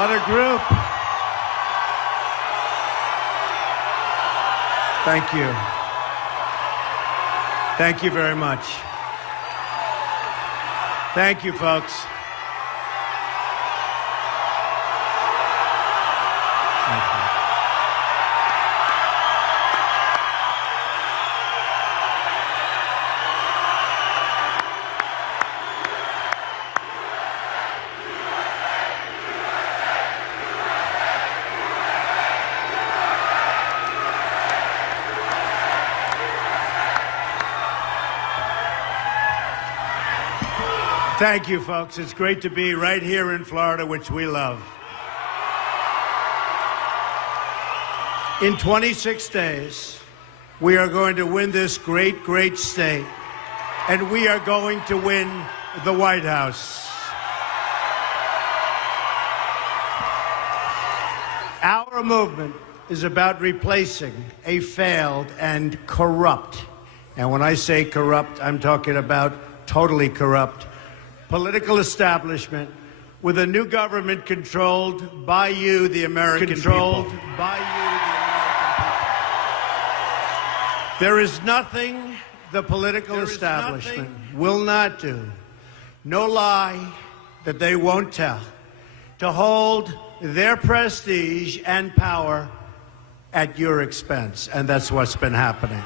What a group. Thank you. Thank you very much. Thank you, folks. Thank you. Thank you, folks. It's great to be right here in Florida, which we love. In 26 days, we are going to win this great, great state, and we are going to win the White House. Our movement is about replacing a failed and corrupt, and when I say corrupt, I'm talking about totally corrupt, political establishment with a new government controlled by you, the American people. There is nothing the political establishment will not do, no lie that they won't tell, to hold their prestige and power at your expense. And that's what's been happening.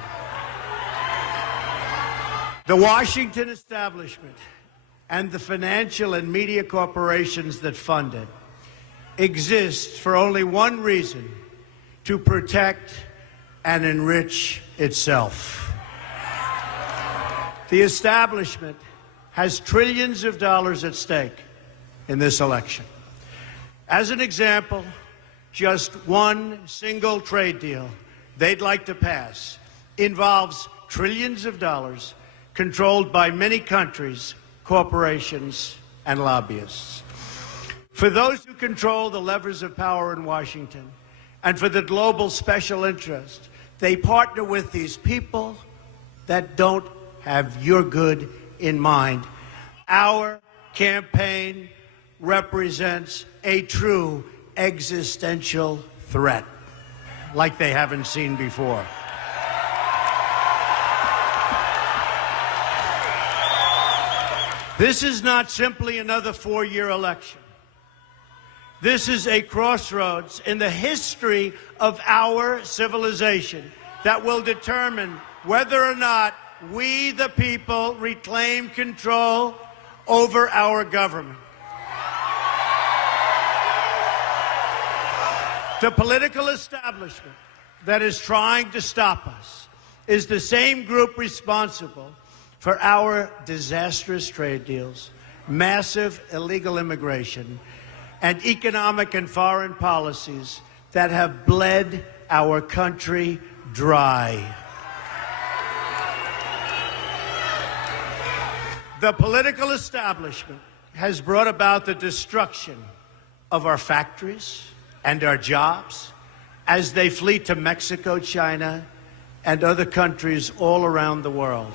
The Washington establishment and the financial and media corporations that fund it exist for only one reason: to protect and enrich itself. The establishment has trillions of dollars at stake in this election. As an example, just one single trade deal they'd like to pass involves trillions of dollars controlled by many countries, corporations, and lobbyists. For those who control the levers of power in Washington, and for the global special interest, they partner with these people that don't have your good in mind. Our campaign represents a true existential threat, like they haven't seen before. This is not simply another four-year election. This is a crossroads in the history of our civilization that will determine whether or not we, the people, reclaim control over our government. The political establishment that is trying to stop us is the same group responsible for our disastrous trade deals, massive illegal immigration, and economic and foreign policies that have bled our country dry. The political establishment has brought about the destruction of our factories and our jobs as they flee to Mexico, China, and other countries all around the world.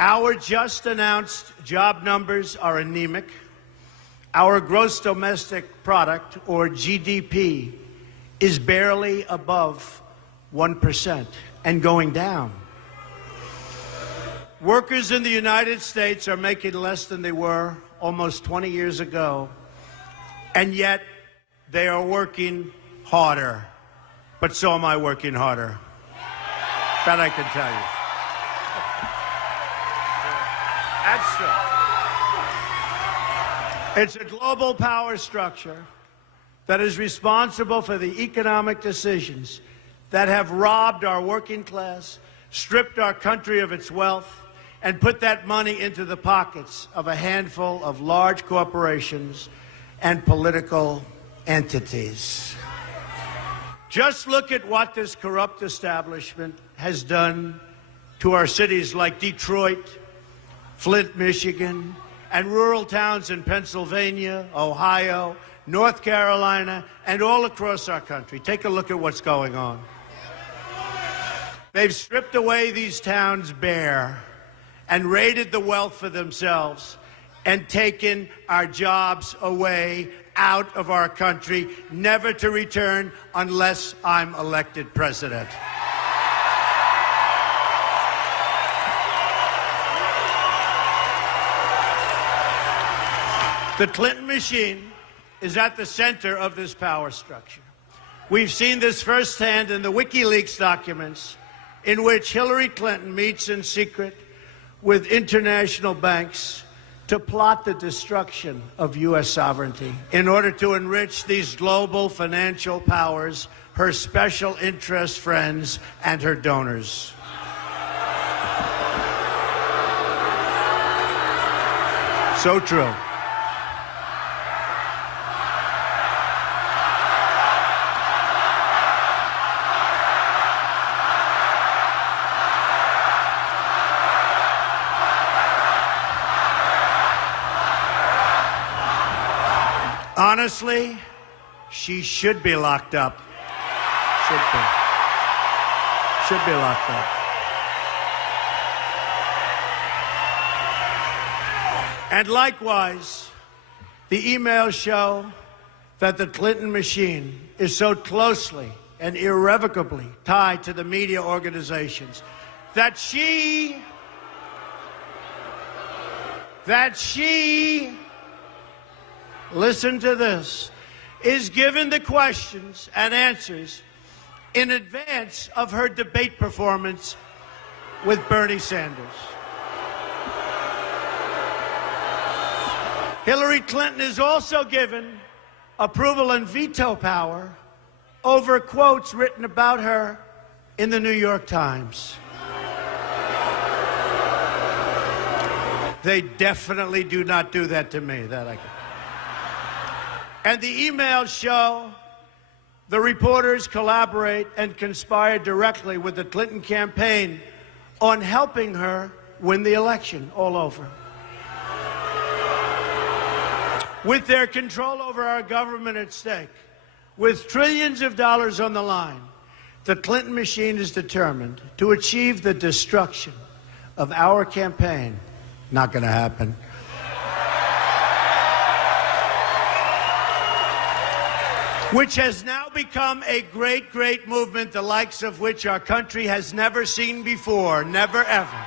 Our just announced job numbers are anemic. Our gross domestic product, or GDP, is barely above 1% and going down. Workers in the United States are making less than they were almost 20 years ago, and yet they are working harder. But so am I working harder. That I can tell you. That's true. It's a global power structure that is responsible for the economic decisions that have robbed our working class, stripped our country of its wealth, and put that money into the pockets of a handful of large corporations and political entities. Just look at what this corrupt establishment has done to our cities like Detroit, Flint, Michigan, and rural towns in Pennsylvania, Ohio, North Carolina, and all across our country. Take a look at what's going on. They've stripped away these towns bare and raided the wealth for themselves and taken our jobs away, out of our country, never to return unless I'm elected president. The Clinton machine is at the center of this power structure. We've seen this firsthand in the WikiLeaks documents, in which Hillary Clinton meets in secret with international banks to plot the destruction of U.S. sovereignty in order to enrich these global financial powers, her special interest friends, and her donors. So true. Honestly, she should be locked up. Should be locked up. And likewise, the emails show that the Clinton machine is so closely and irrevocably tied to the media organizations that she listen to this, is given the questions and answers in advance of her debate performance with Bernie Sanders. Hillary Clinton is also given approval and veto power over quotes written about her in the New York Times. They definitely do not do that to me, that I can. And the emails show the reporters collaborate and conspire directly with the Clinton campaign on helping her win the election all over. With their control over our government at stake, with trillions of dollars on the line, the Clinton machine is determined to achieve the destruction of our campaign. Not going to happen. Which has now become a great, great movement, the likes of which our country has never seen before, never ever.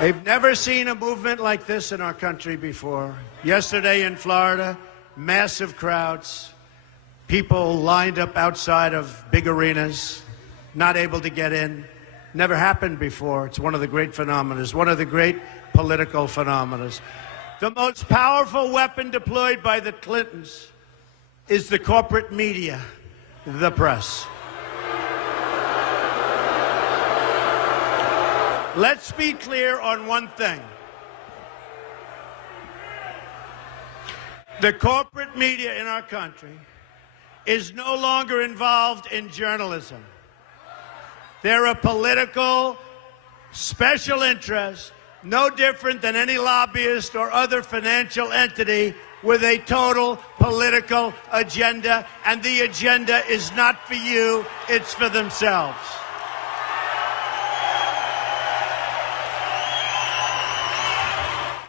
They've never seen a movement like this in our country before. Yesterday in Florida, massive crowds, people lined up outside of big arenas, not able to get in. Never happened before. It's one of the great phenomena, one of the great political phenomena. The most powerful weapon deployed by the Clintons is the corporate media, the press. Let's be clear on one thing. The corporate media in our country is no longer involved in journalism. They're a political special interest, no different than any lobbyist or other financial entity with a total political agenda, and the agenda is not for you, it's for themselves.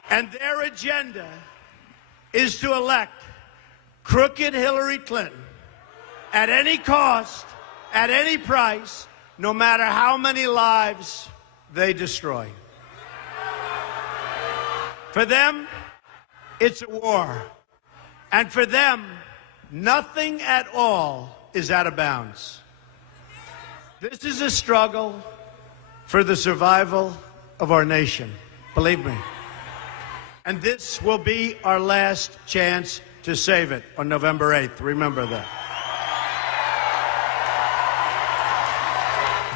And their agenda is to elect crooked Hillary Clinton at any cost, at any price, no matter how many lives they destroy. For them, it's a war. And for them, nothing at all is out of bounds. This is a struggle for the survival of our nation, believe me. And this will be our last chance to save it on November 8th. Remember that.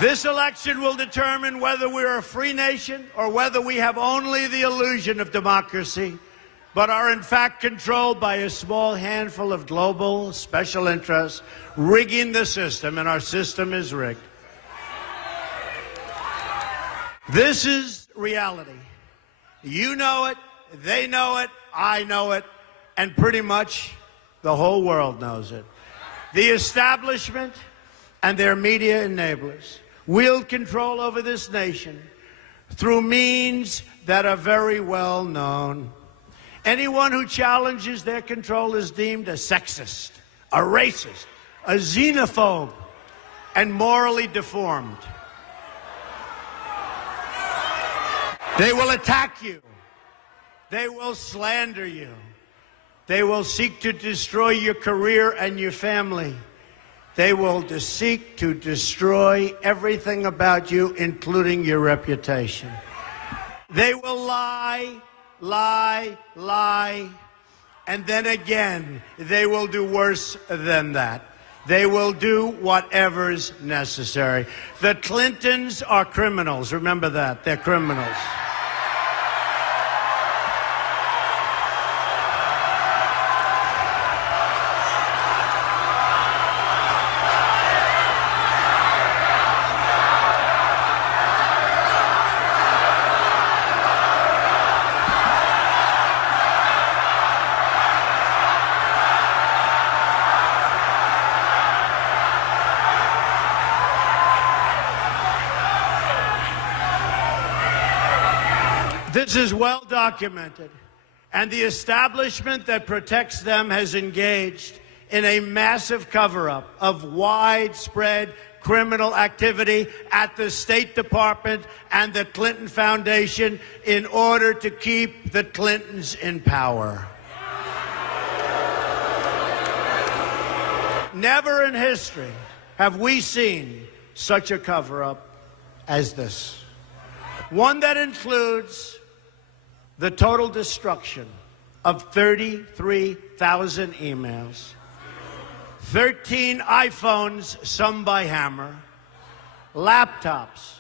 This election will determine whether we're a free nation or whether we have only the illusion of democracy, but are in fact controlled by a small handful of global special interests rigging the system, and our system is rigged. This is reality. You know it, they know it, I know it, and pretty much the whole world knows it. The establishment and their media enablers wield control over this nation through means that are very well known. Anyone who challenges their control is deemed a sexist, a racist, a xenophobe, and morally deformed. They will attack you. They will slander you. They will seek to destroy your career and your family. They will seek to destroy everything about you, including your reputation. They will lie, lie, lie, and then again, they will do worse than that. They will do whatever's necessary. The Clintons are criminals. Remember that. They're criminals. This is well documented, and the establishment that protects them has engaged in a massive cover-up of widespread criminal activity at the State Department and the Clinton Foundation in order to keep the Clintons in power. Never in history have we seen such a cover-up as this. One that includes the total destruction of 33,000 emails, 13 iPhones, some by hammer, laptops,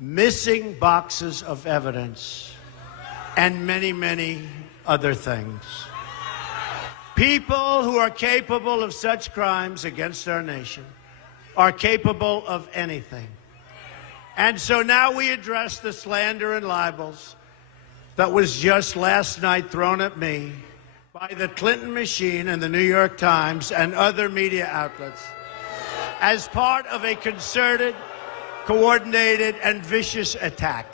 missing boxes of evidence, and many, many other things. People who are capable of such crimes against our nation are capable of anything. And so now we address the slander and libels that was just last night thrown at me by the Clinton machine and the New York Times and other media outlets as part of a concerted, coordinated, and vicious attack.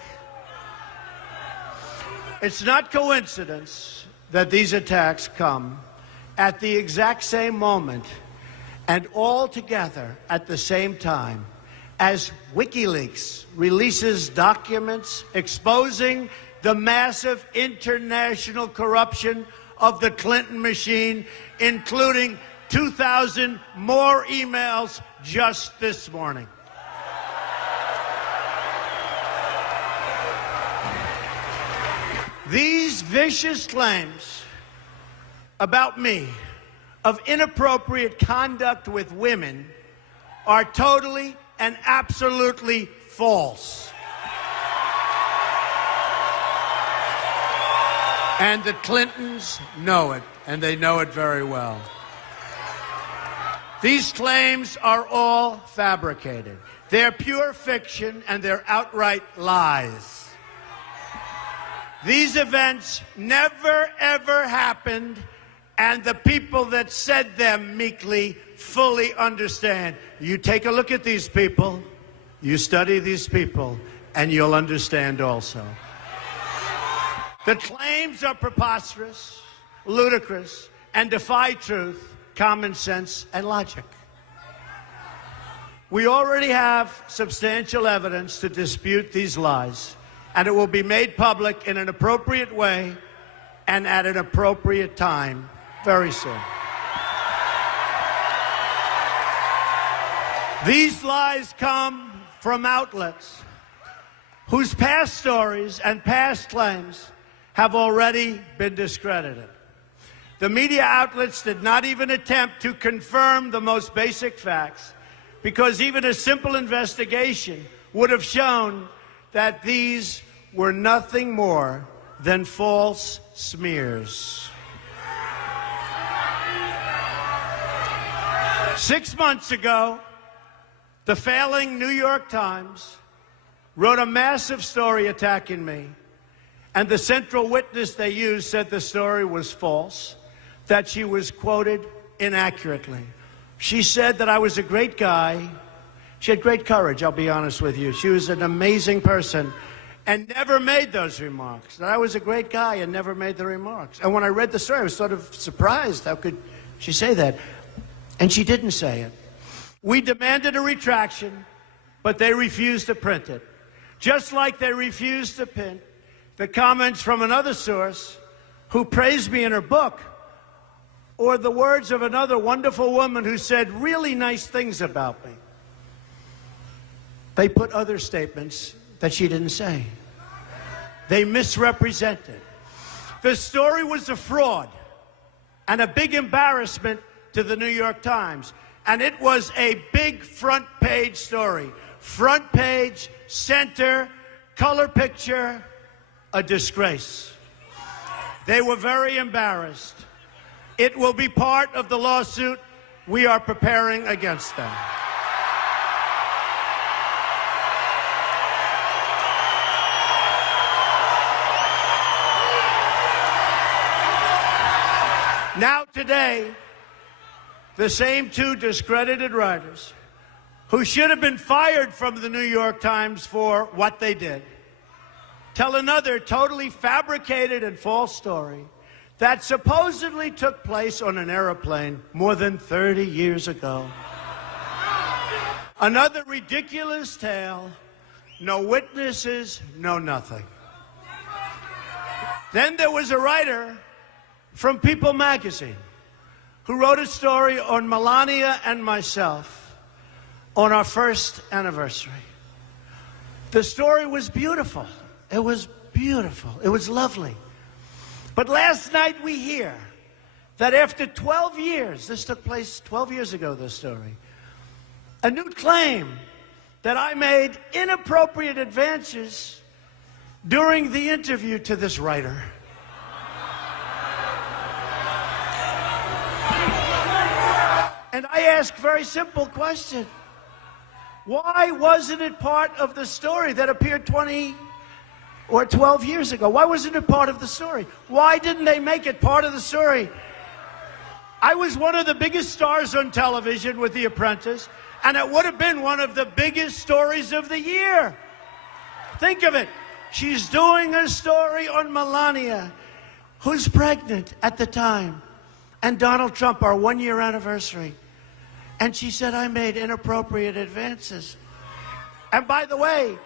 It's not coincidence that these attacks come at the exact same moment and all together at the same time as WikiLeaks releases documents exposing the massive international corruption of the Clinton machine, including 2,000 more emails just this morning. These vicious claims about me of inappropriate conduct with women are totally and absolutely false. And the Clintons know it, and they know it very well. These claims are all fabricated. They're pure fiction, and they're outright lies. These events never, ever happened, and the people that said them meekly fully understand. You take a look at these people, you study these people, and you'll understand also. The claims are preposterous, ludicrous, and defy truth, common sense, and logic. We already have substantial evidence to dispute these lies, and it will be made public in an appropriate way and at an appropriate time very soon. These lies come from outlets whose past stories and past claims have already been discredited. The media outlets did not even attempt to confirm the most basic facts, because even a simple investigation would have shown that these were nothing more than false smears. 6 months ago, the failing New York Times wrote a massive story attacking me, and the central witness they used said the story was false, that she was quoted inaccurately. She said that I was a great guy. She had great courage, I'll be honest with you. She was an amazing person, and never made those remarks. That I was a great guy and never made the remarks. And when I read the story, I was sort of surprised. How could she say that? And she didn't say it. We demanded a retraction, but they refused to print it. Just like they refused to print the comments from another source who praised me in her book, or the words of another wonderful woman who said really nice things about me. They put other statements that she didn't say. They misrepresented. The story was a fraud and a big embarrassment to the New York Times. And it was a big front page story. Front page, center, color picture, a disgrace. They were very embarrassed. It will be part of the lawsuit we are preparing against them. Now today, the same two discredited writers who should have been fired from the New York Times for what they did tell another totally fabricated and false story that supposedly took place on an airplane more than 30 years ago. Another ridiculous tale, no witnesses, no nothing. Then there was a writer from People magazine who wrote a story on Melania and myself on our first anniversary. The story was beautiful. It was beautiful. It was lovely. But last night we hear that after 12 years, this took place 12 years ago, this story, a new claim that I made inappropriate advances during the interview to this writer. And I ask a very simple question. Why wasn't it part of the story that appeared 20 or 12 years ago? Why wasn't it part of the story? Why didn't they make it part of the story? I was one of the biggest stars on television with The Apprentice, and it would have been one of the biggest stories of the year. Think of it. She's doing a story on Melania, who's pregnant at the time, and Donald Trump, our one-year anniversary. And she said, I made inappropriate advances. And by the way,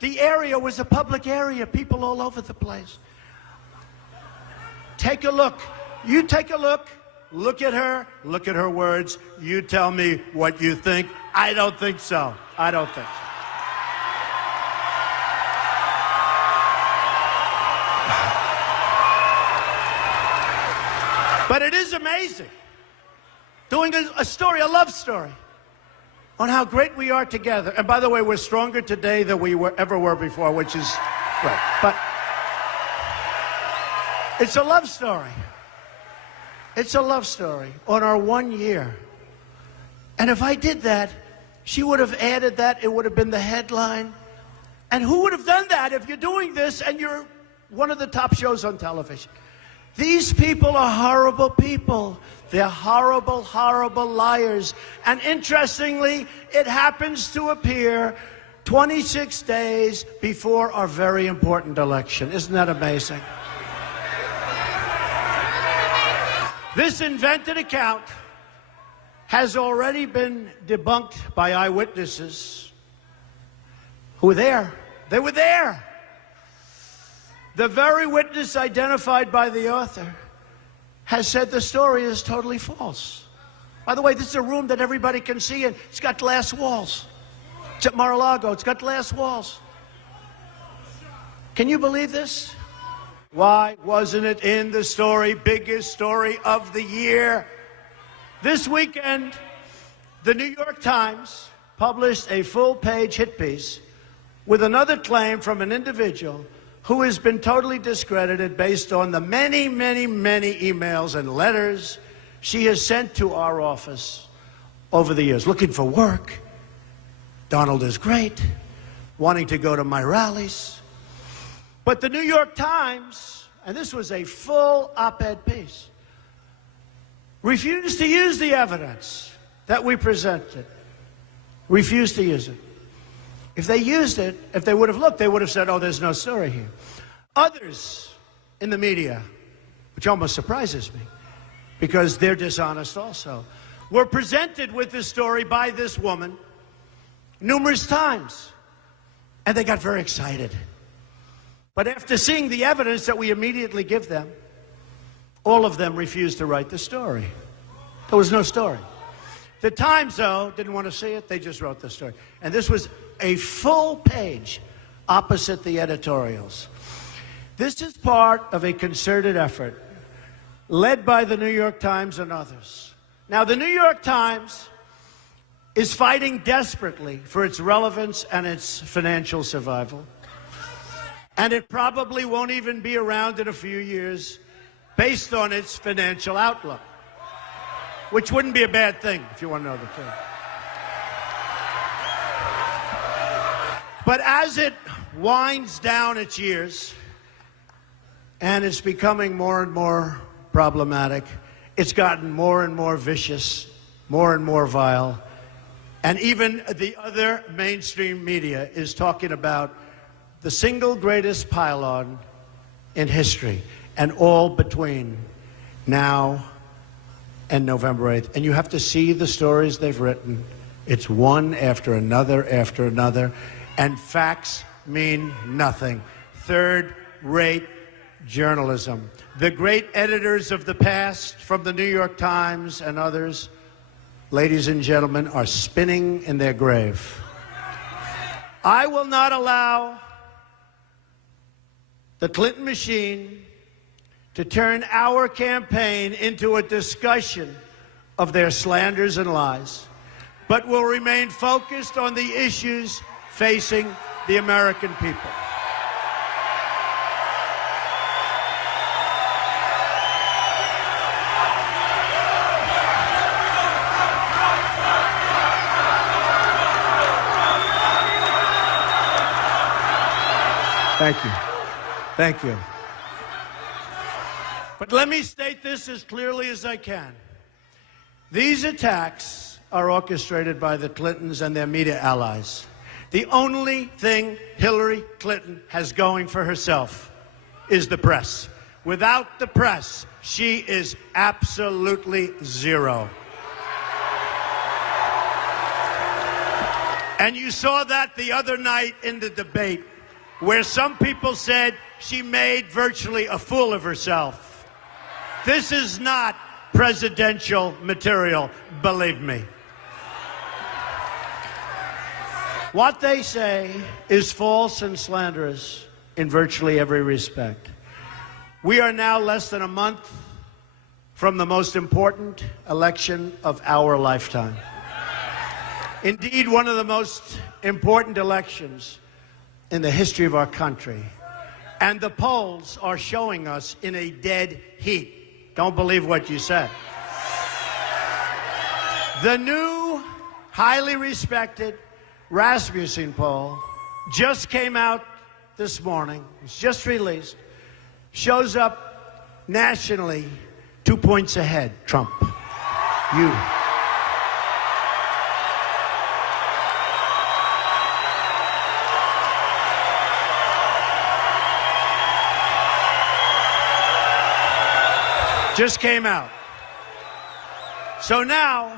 the area was a public area, people all over the place. Take a look. You take a look. Look at her words. You tell me what you think. I don't think so. I don't think so. But it is amazing. Doing a story, a love story, on how great we are together. And by the way, we're stronger today than we ever were before, which is great. But it's a love story. It's a love story on our 1 year. And if I did that, she would have added that. It would have been the headline. And who would have done that if you're doing this and you're one of the top shows on television? These people are horrible people. They're horrible, horrible liars. And interestingly, it happens to appear 26 days before our very important election. Isn't that amazing? This invented account has already been debunked by eyewitnesses who were there. They were there. The very witness identified by the author has said the story is totally false. By the way, this is a room that everybody can see, and it's got glass walls. It's at Mar-a-Lago. It's got glass walls. Can you believe this? Why wasn't it in the story, biggest story of the year? This weekend, the New York Times published a full-page hit piece with another claim from an individual who has been totally discredited based on the many, many, many emails and letters she has sent to our office over the years, looking for work. Donald is great, wanting to go to my rallies. But the New York Times, and this was a full op-ed piece, refused to use the evidence that we presented. Refused to use it. If they used it, if they would have looked, they would have said, oh, there's no story here. Others in the media, which almost surprises me, because they're dishonest also, were presented with this story by this woman numerous times, and they got very excited. But after seeing the evidence that we immediately give them, all of them refused to write the story. There was no story. The Times, though, didn't want to see it. They just wrote the story. And this was a full page opposite the editorials. This is part of a concerted effort led by the New York Times and others. Now, the New York Times is fighting desperately for its relevance and its financial survival. And it probably won't even be around in a few years based on its financial outlook, which wouldn't be a bad thing, if you want to know the truth. But as it winds down its years, and it's becoming more and more problematic, it's gotten more and more vicious, more and more vile, and even the other mainstream media is talking about the single greatest pylon in history, and all between now and November 8th. And you have to see the stories they've written. It's one after another, and facts mean nothing. Third-rate journalism. The great editors of the past from the New York Times and others, ladies and gentlemen, are spinning in their grave. I will not allow the Clinton machine to turn our campaign into a discussion of their slanders and lies, but will remain focused on the issues facing the American people. Thank you. Thank you. But let me state this as clearly as I can. These attacks are orchestrated by the Clintons and their media allies. The only thing Hillary Clinton has going for herself is the press. Without the press, she is absolutely zero. And you saw that the other night in the debate, where some people said she made virtually a fool of herself. This is not presidential material, believe me. What they say is false and slanderous in virtually every respect. We are now less than a month from the most important election of our lifetime. Indeed, one of the most important elections in the history of our country. And the polls are showing us in a dead heat. Don't believe what you said. The new, highly respected Rasmussen poll just came out this morning. It's just released. Shows up nationally 2 points ahead, Trump. You. Just came out. So now,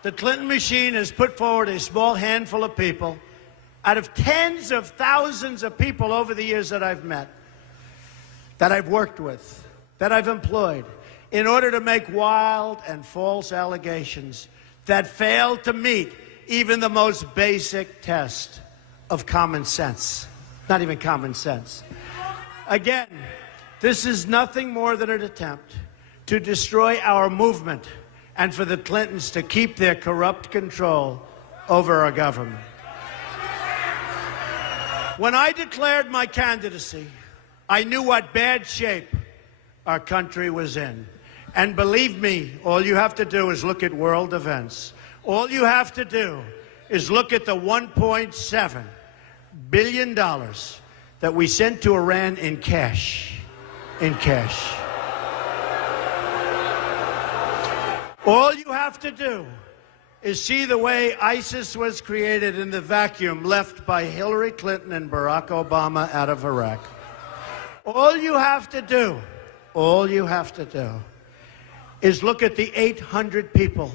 the Clinton machine has put forward a small handful of people out of tens of thousands of people over the years that I've met, that I've worked with, that I've employed, in order to make wild and false allegations that fail to meet even the most basic test of common sense. Not even common sense. Again, this is nothing more than an attempt to destroy our movement and for the Clintons to keep their corrupt control over our government. When I declared my candidacy, I knew what bad shape our country was in. And believe me, all you have to do is look at world events. All you have to do is look at the $1.7 billion that we sent to Iran in cash. In cash. All you have to do is see the way ISIS was created in the vacuum left by Hillary Clinton and Barack Obama out of Iraq. All you have to do is look at the 800 people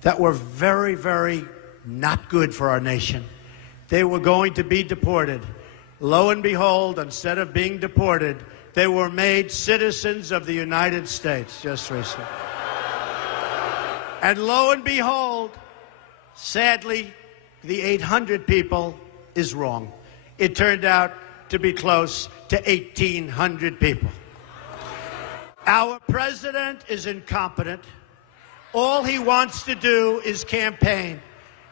that were very, very not good for our nation. They were going to be deported. Lo and behold, instead of being deported, they were made citizens of the United States just recently. And lo and behold, sadly, the 800 people is wrong. It turned out to be close to 1,800 people. Our president is incompetent. All he wants to do is campaign.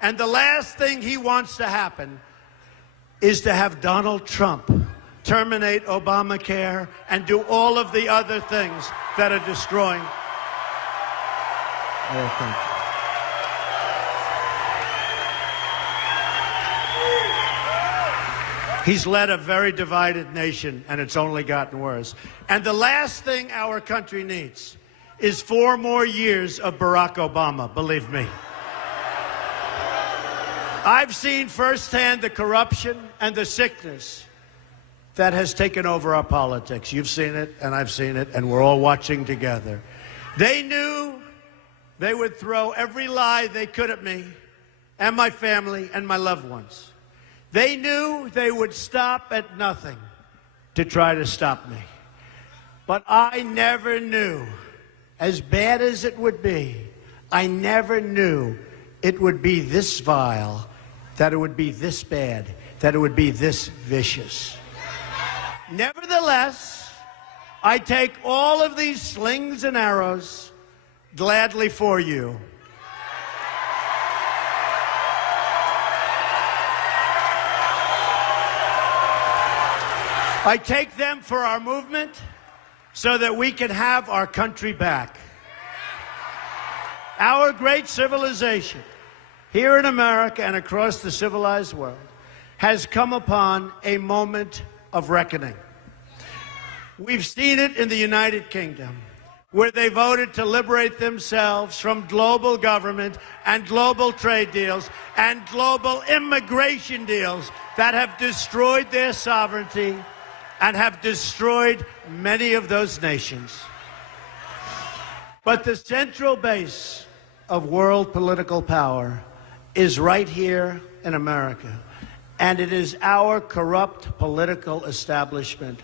And the last thing he wants to happen is to have Donald Trump terminate Obamacare and do all of the other things that are destroying our country. He's led a very divided nation, and it's only gotten worse. And the last thing our country needs is 4 more years of Barack Obama, believe me. I've seen firsthand the corruption and the sickness that has taken over our politics. You've seen it, and I've seen it, and we're all watching together. They knew they would throw every lie they could at me and my family and my loved ones. They knew they would stop at nothing to try to stop me. But I never knew, as bad as it would be, I never knew it would be this vile, that it would be this bad, that it would be this vicious. Nevertheless, I take all of these slings and arrows gladly for you. I take them for our movement so that we can have our country back. Our great civilization here in America and across the civilized world has come upon a moment of reckoning. We've seen it in the United Kingdom, where they voted to liberate themselves from global government and global trade deals and global immigration deals that have destroyed their sovereignty and have destroyed many of those nations. But the central base of world political power is right here in America. And it is our corrupt political establishment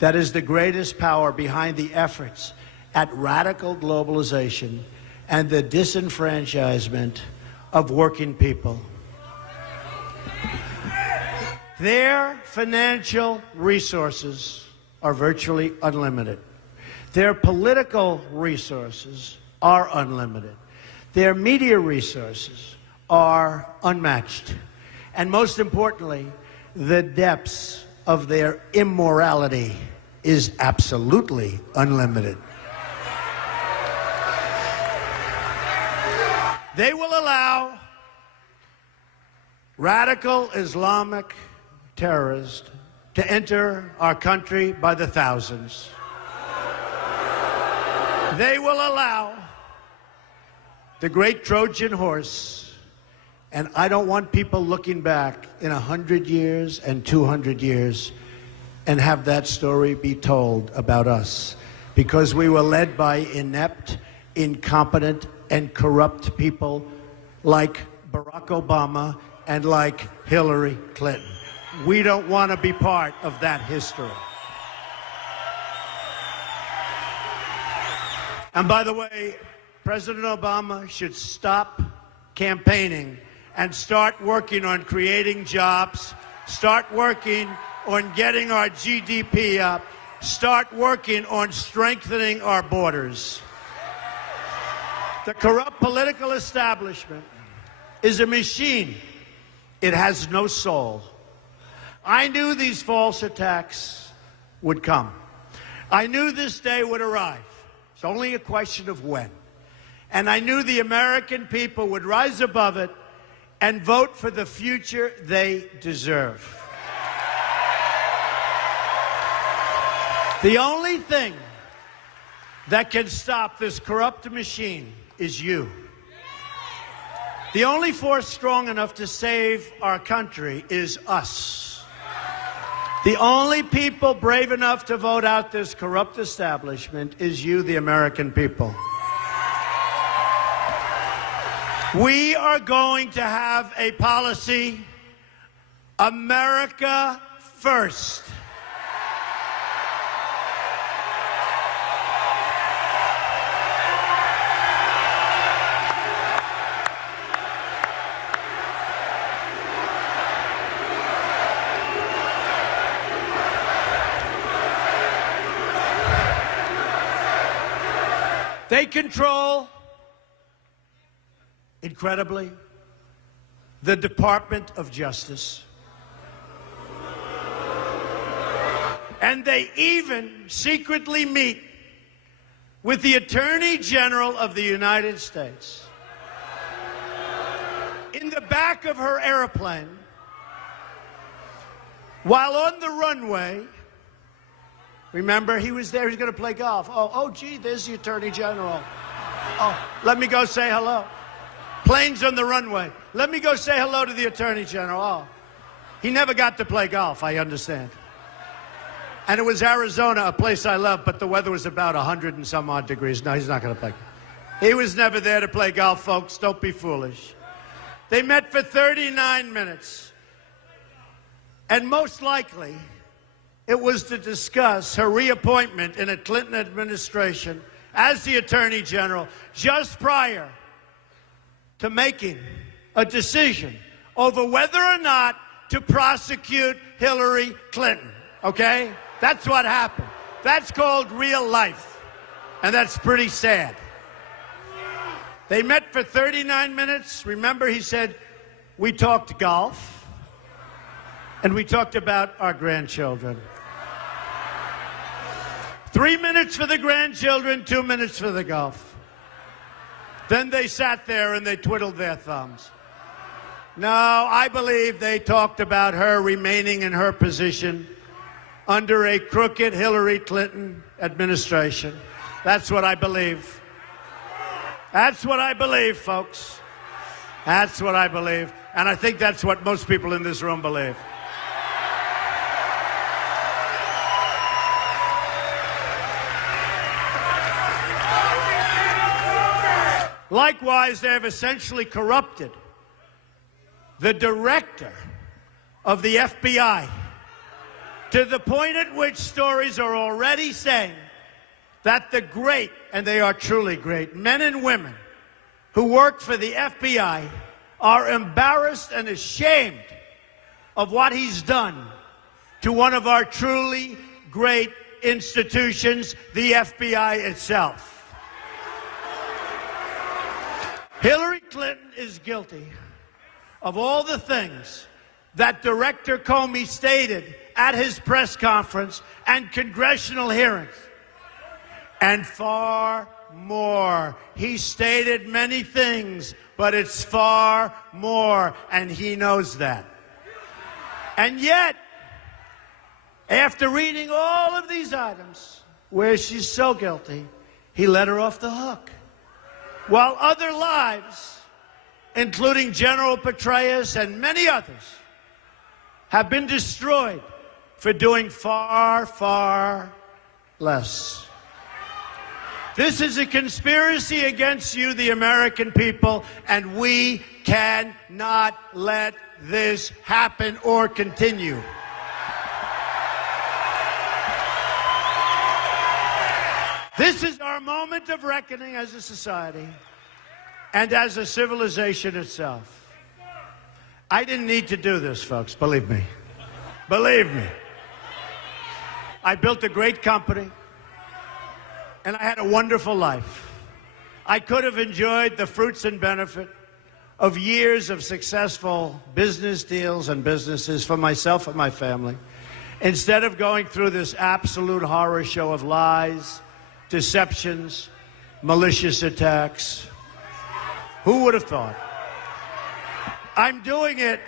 that is the greatest power behind the efforts at radical globalization and the disenfranchisement of working people. Their financial resources are virtually unlimited. Their political resources are unlimited. Their media resources are unmatched. And most importantly, the depths of their immorality is absolutely unlimited. They will allow radical Islamic terrorists to enter our country by the thousands. They will allow the great Trojan horse, and I don't want people looking back in 100 years and 200 years and have that story be told about us, because we were led by inept, incompetent, and corrupt people like Barack Obama and like Hillary Clinton. We don't want to be part of that history. And by the way, President Obama should stop campaigning and start working on creating jobs, start working on getting our GDP up, start working on strengthening our borders. The corrupt political establishment is a machine. It has no soul. I knew these false attacks would come. I knew this day would arrive. It's only a question of when. And I knew the American people would rise above it and vote for the future they deserve. The only thing that can stop this corrupt machine is you. The only force strong enough to save our country is us. The only people brave enough to vote out this corrupt establishment is you, the American people. We are going to have a policy, America first. They control, incredibly, the Department of Justice. And they even secretly meet with the Attorney General of the United States. In the back of her airplane, while on the runway, remember, he was there, he's going to play golf. Oh, gee, there's the Attorney General. Oh, let me go say hello. Planes on the runway. Let me go say hello to the Attorney General. Oh, he never got to play golf, I understand. And it was Arizona, a place I love, but the weather was about 100 and some odd degrees. No, he's not going to play. He was never there to play golf, folks. Don't be foolish. They met for 39 minutes. And most likely, it was to discuss her reappointment in a Clinton administration as the Attorney General just prior to making a decision over whether or not to prosecute Hillary Clinton, okay? That's what happened. That's called real life, and that's pretty sad. They met for 39 minutes. Remember, he said, we talked golf, and we talked about our grandchildren. 3 minutes for the grandchildren, 2 minutes for the golf. Then they sat there and they twiddled their thumbs. No, I believe they talked about her remaining in her position under a crooked Hillary Clinton administration. That's what I believe. That's what I believe, folks. That's what I believe. And I think that's what most people in this room believe. Likewise, they have essentially corrupted the director of the FBI to the point at which stories are already saying that the great, and they are truly great, men and women who work for the FBI are embarrassed and ashamed of what he's done to one of our truly great institutions, the FBI itself. Hillary Clinton is guilty of all the things that Director Comey stated at his press conference and congressional hearings. And far more. He stated many things, but it's far more, and he knows that. And yet, after reading all of these items where she's so guilty, he let her off the hook. While other lives, including General Petraeus and many others, have been destroyed for doing far, far less. This is a conspiracy against you, the American people, and we cannot let this happen or continue. This is our moment of reckoning as a society and as a civilization itself. I didn't need to do this, folks, believe me. Believe me. I built a great company, and I had a wonderful life. I could have enjoyed the fruits and benefit of years of successful business deals and businesses for myself and my family, instead of going through this absolute horror show of lies, deceptions, malicious attacks. Who would have thought? I'm doing it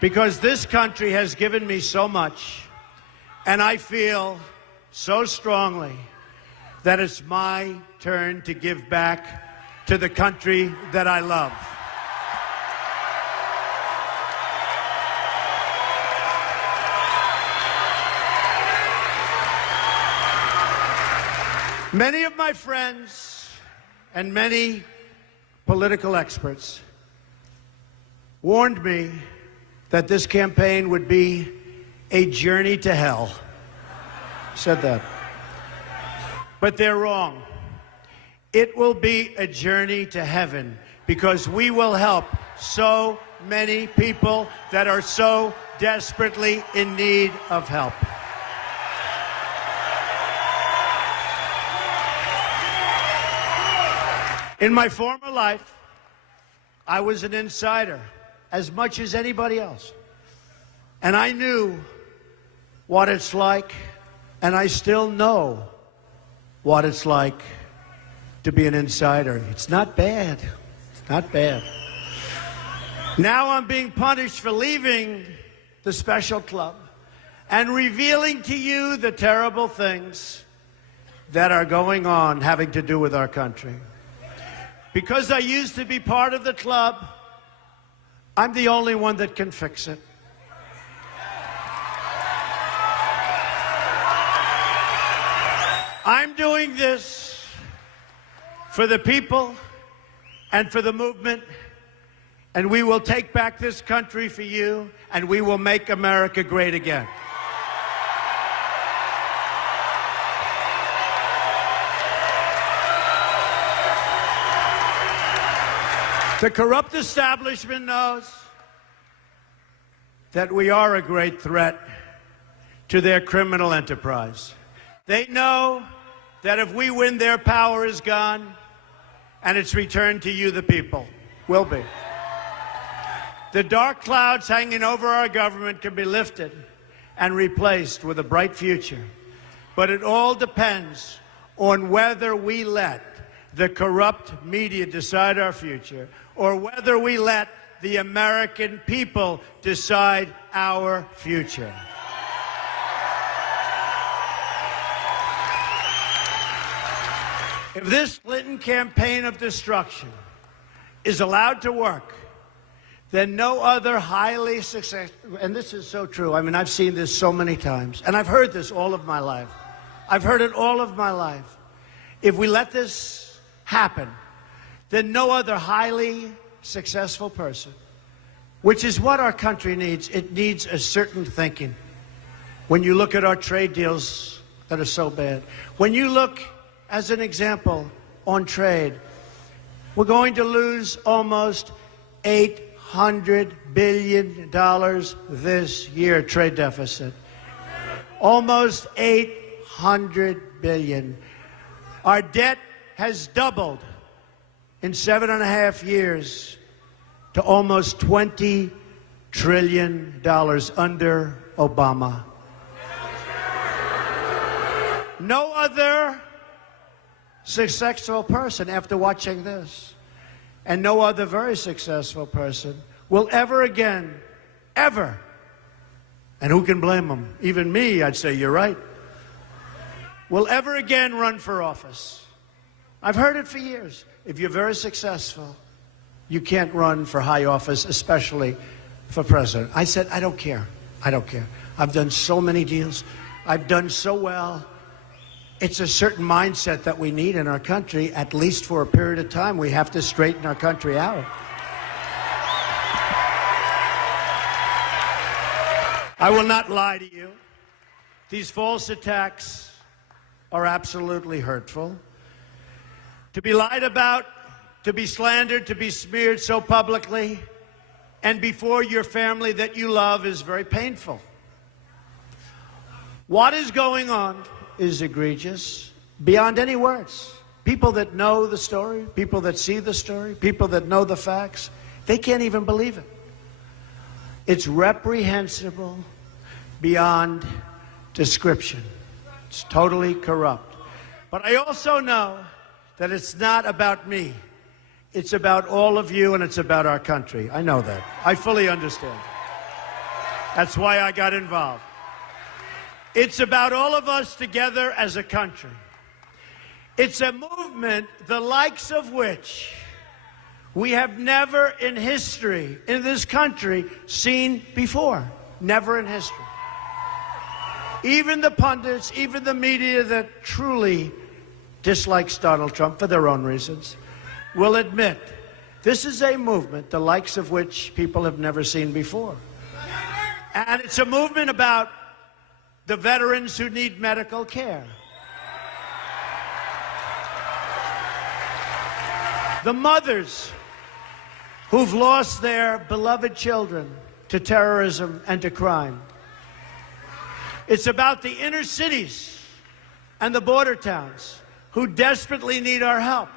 because this country has given me so much, and I feel so strongly that it's my turn to give back to the country that I love. Many of my friends and many political experts warned me that this campaign would be a journey to hell. Said that. But they're wrong. It will be a journey to heaven because we will help so many people that are so desperately in need of help. In my former life, I was an insider as much as anybody else. And I knew what it's like, and I still know what it's like to be an insider. It's not bad. It's not bad. Now I'm being punished for leaving the special club and revealing to you the terrible things that are going on having to do with our country. Because I used to be part of the club, I'm the only one that can fix it. I'm doing this for the people and for the movement, and we will take back this country for you, and we will make America great again. The corrupt establishment knows that we are a great threat to their criminal enterprise. They know that if we win, their power is gone, and it's returned to you, the people. Will be. The dark clouds hanging over our government can be lifted and replaced with a bright future. But it all depends on whether we let the corrupt media decide our future, or whether we let the American people decide our future. If this Clinton campaign of destruction is allowed to work, then no other highly successful, and this is so true. I mean, I've seen this so many times, and I've heard this all of my life. I've heard it all of my life. If we let this happen, then no other highly successful person, which is what our country needs. It needs a certain thinking. When you look at our trade deals that are so bad, when you look, as an example, on trade, we're going to lose almost $800 billion this year, trade deficit. Almost $800 billion. Our debt has doubled in 7.5 years to almost $20 trillion under Obama. No other successful person, after watching this, and no other very successful person will ever again, ever, and who can blame them? Even me, I'd say you're right, will ever again run for office. I've heard it for years. If you're very successful, you can't run for high office, especially for president. I said, I don't care. I don't care. I've done so many deals. I've done so well. It's a certain mindset that we need in our country, at least for a period of time. We have to straighten our country out. I will not lie to you. These false attacks are absolutely hurtful. To be lied about, to be slandered, to be smeared so publicly and before your family that you love is very painful. What is going on is egregious beyond any words. People that know the story, people that see the story, people that know the facts, they can't even believe it. It's reprehensible beyond description. It's totally corrupt. But I also know that it's not about me. It's about all of you, and it's about our country. I know that. I fully understand. That's why I got involved. It's about all of us together as a country. It's a movement the likes of which we have never in history, in this country, seen before. Never in history. Even the pundits, even the media that truly dislikes Donald Trump for their own reasons, will admit this is a movement the likes of which people have never seen before. And it's a movement about the veterans who need medical care. The mothers who've lost their beloved children to terrorism and to crime. It's about the inner cities and the border towns who desperately need our help.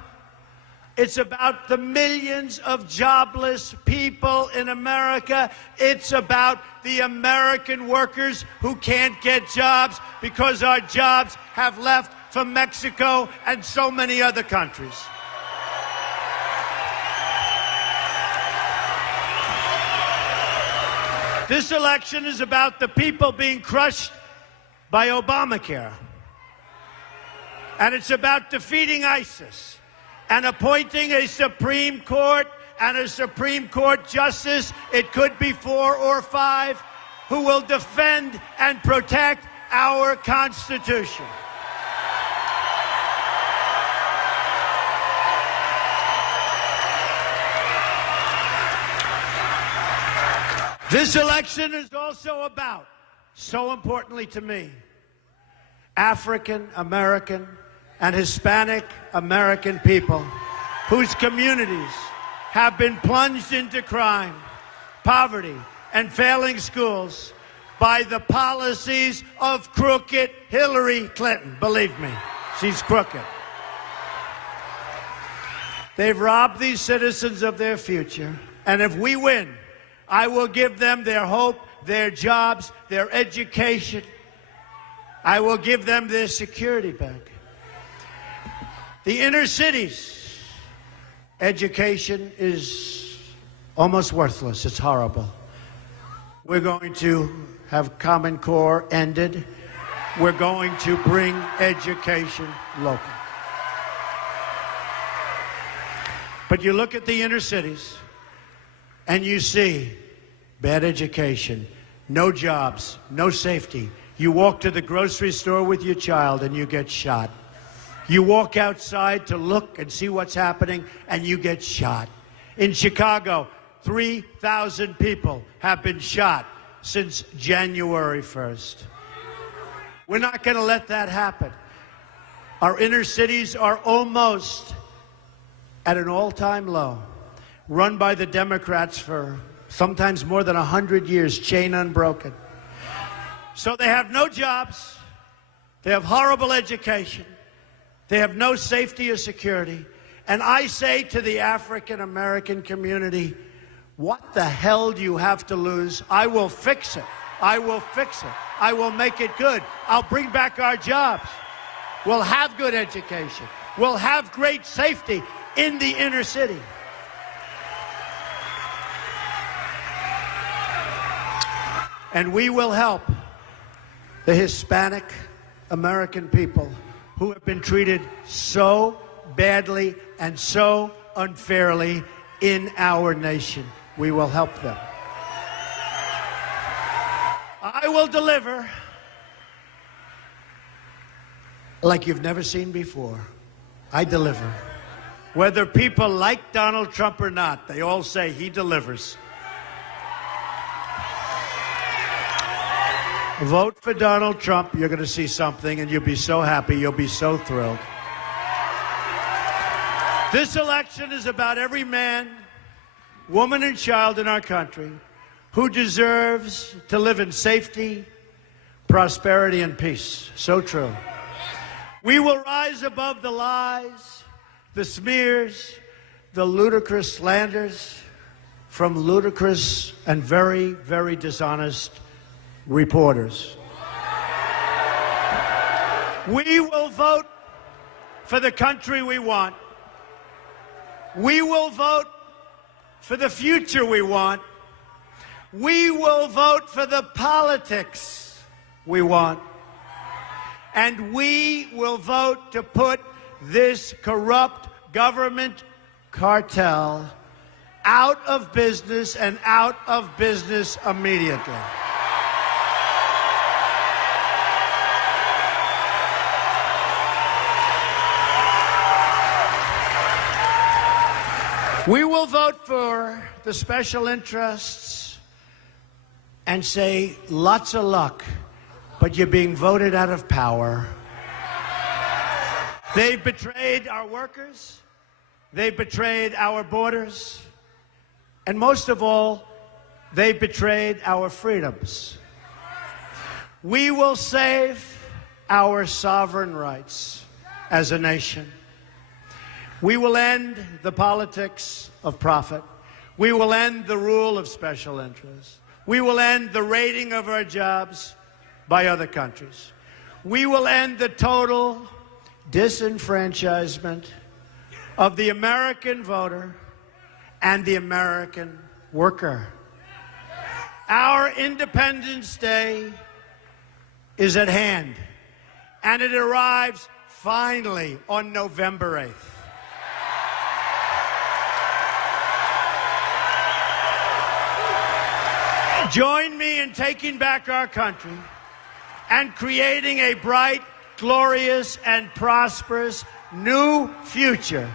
It's about the millions of jobless people in America. It's about the American workers who can't get jobs because our jobs have left for Mexico and so many other countries. This election is about the people being crushed by Obamacare. And it's about defeating ISIS and appointing a Supreme Court and a Supreme Court justice, it could be 4 or 5, who will defend and protect our Constitution. This election is also about, so importantly to me, African American and Hispanic American people whose communities have been plunged into crime, poverty, and failing schools by the policies of crooked Hillary Clinton. Believe me, she's crooked. They've robbed these citizens of their future, and if we win, I will give them their hope, their jobs, their education. I will give them their security back. The inner cities, education is almost worthless. It's horrible. We're going to have Common Core ended. We're going to bring education local. But you look at the inner cities, and you see bad education, no jobs, no safety. You walk to the grocery store with your child and you get shot. You walk outside to look and see what's happening and you get shot. In Chicago, 3,000 people have been shot since January 1st. We're not going to let that happen. Our inner cities are almost at an all-time low. Run by the Democrats for sometimes more than 100 years, chain unbroken. So they have no jobs, they have horrible education, they have no safety or security. And I say to the African American community, what the hell do you have to lose? I will fix it. I will fix it. I will make it good. I'll bring back our jobs. We'll have good education. We'll have great safety in the inner city. And we will help the Hispanic American people who have been treated so badly and so unfairly in our nation. We will help them. I will deliver like you've never seen before. I deliver. Whether people like Donald Trump or not, they all say he delivers. Vote for Donald Trump. You're going to see something, and you'll be so happy. You'll be so thrilled. This election is about every man, woman, and child in our country who deserves to live in safety, prosperity, and peace. So true. We will rise above the lies, the smears, the ludicrous slanders from ludicrous and very, very dishonest reporters. We will vote for the country we want. We will vote for the future we want. We will vote for the politics we want. And we will vote to put this corrupt government cartel out of business and out of business immediately. We will vote for the special interests and say, lots of luck, but you're being voted out of power. They've betrayed our workers. They've betrayed our borders. And most of all, they betrayed our freedoms. We will save our sovereign rights as a nation. We will end the politics of profit. We will end the rule of special interests. We will end the raiding of our jobs by other countries. We will end the total disenfranchisement of the American voter and the American worker. Our Independence Day is at hand, and it arrives finally on November 8th. Join me in taking back our country and creating a bright, glorious, and prosperous new future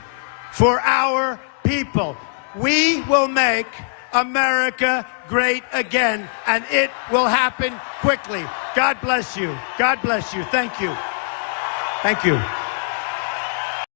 for our people. We will make America great again, and it will happen quickly. God bless you. God bless you. Thank you. Thank you.